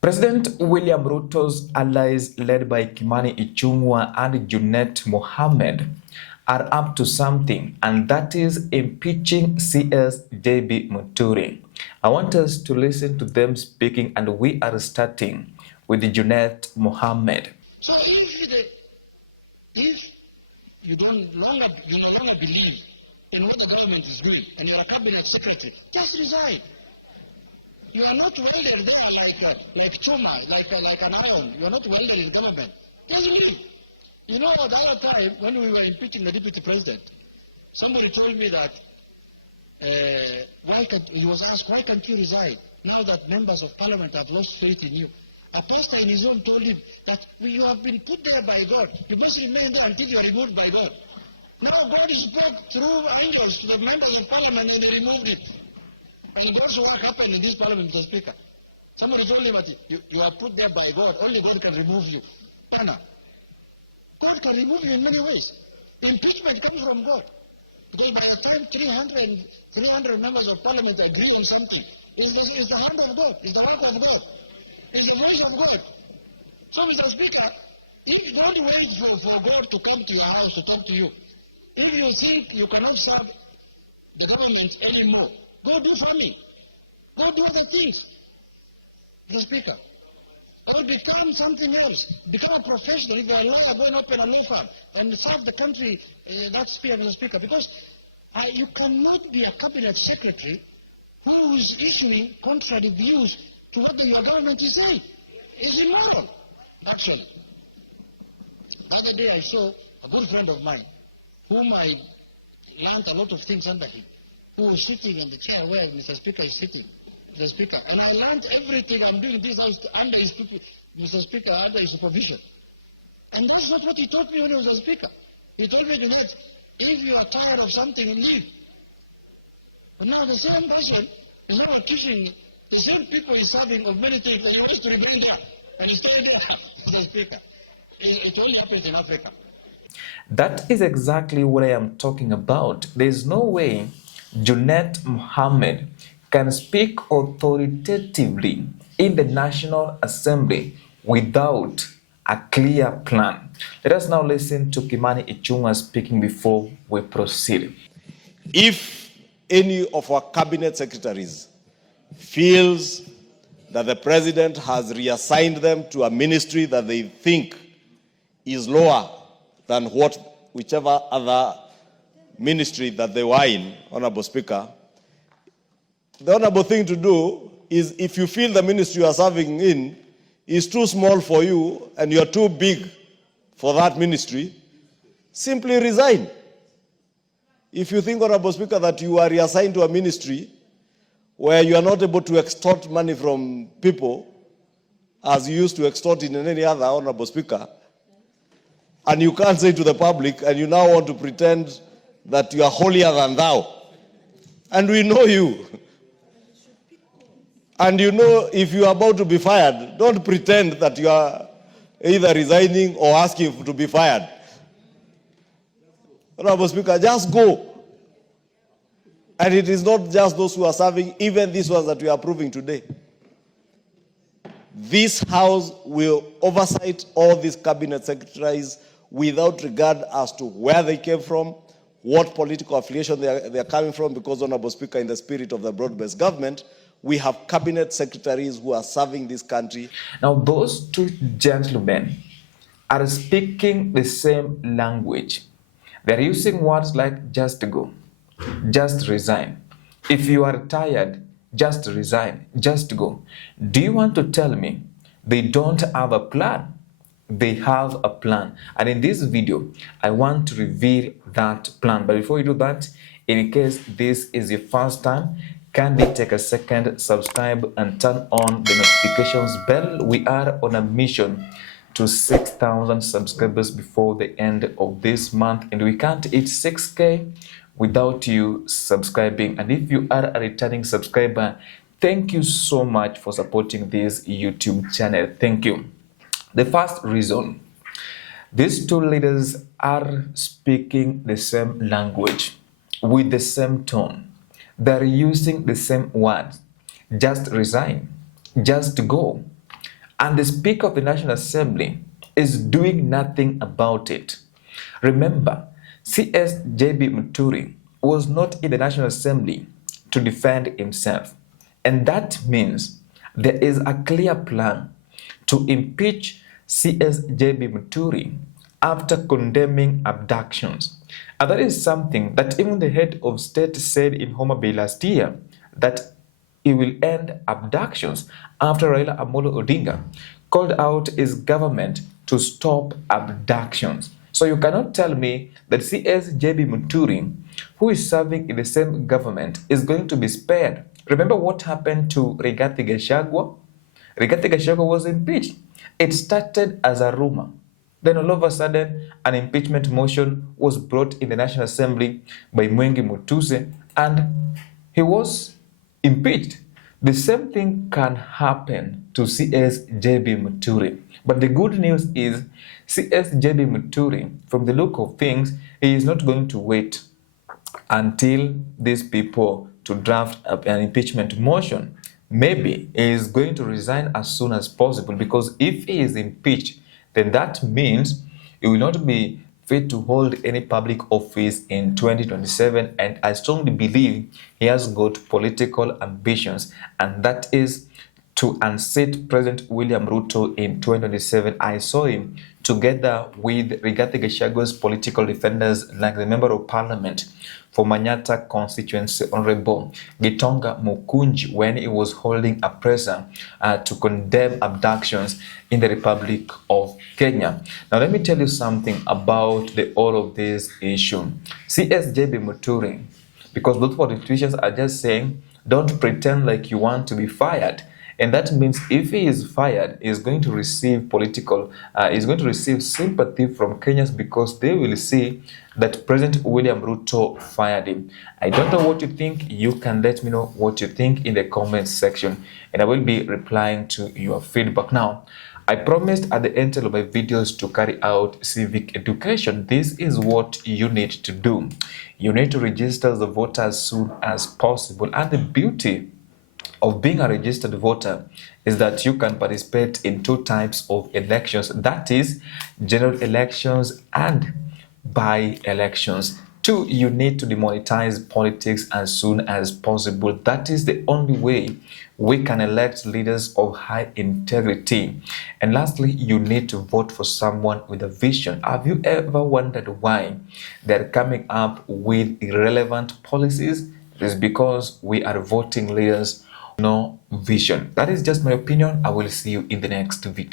President William Ruto's allies led by Kimani Ichung'wah and Junet Mohammed are up to something, and that is impeaching CS JB Muturi. I want us to listen to them speaking, and we are starting with Junet Mohammed. So if you no longer believe in what the government is doing and you're a cabinet secretary, just resign. You are not welded there like chuma, like an iron. You are not welded in government. Just leave. You know, the other time when we were impeaching the deputy president, somebody told me that he was asked, why can't you resign now that members of parliament have lost faith in you? A pastor in his home told him that you have been put there by God. You must remain there until you are removed by God. Now God spoke through angels to the members of parliament and they removed him. And God's work happened in this parliament, Mr. Speaker. Somebody told him that you are put there by God. Only God can remove you. Pana. God can remove you in many ways. Impeachment comes from God. Because by the time 300 members of parliament agree on something, it's the hand of God. It's the work of God. It's the voice of God. So, Mr. Speaker, if don't wait for God to come to your house to talk to you. If you think you cannot serve the government anymore, go do farming. Go do other things, Mr. Speaker. Or become something else. Become a professional. If you're a lawyer, go and open a law firm and serve the country that sphere, Mr. Speaker. Because you cannot be a cabinet secretary who is issuing contrary views to what your government is saying. It's immoral, actually. The other day I saw a good friend of mine, whom I learned a lot of things under him, who was sitting in the chair where Mr. Speaker is sitting, Mr. Speaker. And I learned everything I'm doing in this house under his, Mr. Speaker, under his supervision. And that's not what he taught me when he was a speaker. He told me, Junet, if you are tired of something, leave. But now the same person is now accusing the same people he's serving of many things, and he wants to remain there and stay there, Mr. Speaker. It only happens in Africa. That is exactly what I am talking about. There is no way Junet Mohammed can speak authoritatively in the National Assembly without a clear plan. Let us now listen to Kimani Ichung'wah speaking before we proceed. If any of our cabinet secretaries feels that the president has reassigned them to a ministry that they think is lower than whichever other ministry that they were in, Honorable Speaker, the honorable thing to do is, if you feel the ministry you are serving in is too small for you and you are too big for that ministry, simply resign. If you think, Honorable Speaker, that you are reassigned to a ministry where you are not able to extort money from people as you used to extort in any other, Honorable Speaker, and you can't say to the public, and you now want to pretend that you are holier than thou, and we know you, and you know if you are about to be fired, don't pretend that you are either resigning or asking to be fired. Honorable Speaker, just go. And it is not just those who are serving, even these ones that we are approving today. This House will oversight all these cabinet secretaries without regard as to where they came from, what political affiliation they are coming from, because, Honorable Speaker, in the spirit of the broad-based government, we have cabinet secretaries who are serving this country. Now, those two gentlemen are speaking the same language. They're using words like just go, just resign. If you are tired, just resign, just go. Do you want to tell me they don't have a plan? They have a plan. And in this video, I want to reveal that plan. But before you do that, in case this is your first time, kindly take a second, subscribe, and turn on the notifications bell. We are on a mission to 6,000 subscribers before the end of this month, and we can't hit 6K without you subscribing. And if you are a returning subscriber, thank you so much for supporting this YouTube channel. Thank you. The first reason, these two leaders are speaking the same language with the same tone. They're using the same words. Just resign, just go, and the Speaker of the National Assembly is doing nothing about it. Remember, CS.JB Muturi was not in the National Assembly to defend himself, and that means there is a clear plan to impeach CS.JB Muturi after condemning abductions. And that is something that even the head of state said in Homa Bay last year, that he will end abductions after Raila Amolo Odinga called out his government to stop abductions. So you cannot tell me that CS.JB Muturi, who is serving in the same government, is going to be spared. Remember what happened to Rigathi Gachagua? Rigathi Gachagua was impeached. It started as a rumor. Then all of a sudden, an impeachment motion was brought in the National Assembly by Mwengi Mutuse, and he was impeached. The same thing can happen to CS.JB Muturi. But the good news is CS.JB Muturi, from the look of things, he is not going to wait until these people to draft an impeachment motion. Maybe he is going to resign as soon as possible, because if he is impeached, then that means he will not be fit to hold any public office in 2027, and I strongly believe he has got political ambitions, and that is to unseat President William Ruto in 2027. I saw him together with Rigathi Gachagua's political defenders, like the Member of Parliament for Manyata constituency, Honorable Gitonga Mukunji, when he was holding a presser to condemn abductions in the Republic of Kenya. Now let me tell you something about all of this issue. CS.JB Muturi, because both politicians are just saying, don't pretend like you want to be fired. And that means if he is fired, he's going to receive he's going to receive sympathy from Kenyans, because they will see that President William Ruto fired him. I don't know what you think. You can let me know what you think in the comments section, and I will be replying to your feedback. Now, I promised at the end of my videos to carry out civic education. This is what you need to do. You need to register as a voter as soon as possible. And the beauty of being a registered voter is that you can participate in two types of elections, that is general elections and by-elections. Two, you need to demonetize politics as soon as possible. That is the only way we can elect leaders of high integrity. And lastly, you need to vote for someone with a vision. Have you ever wondered why they're coming up with irrelevant policies? It is because we are voting leaders no vision. That is just my opinion. I will see you in the next video.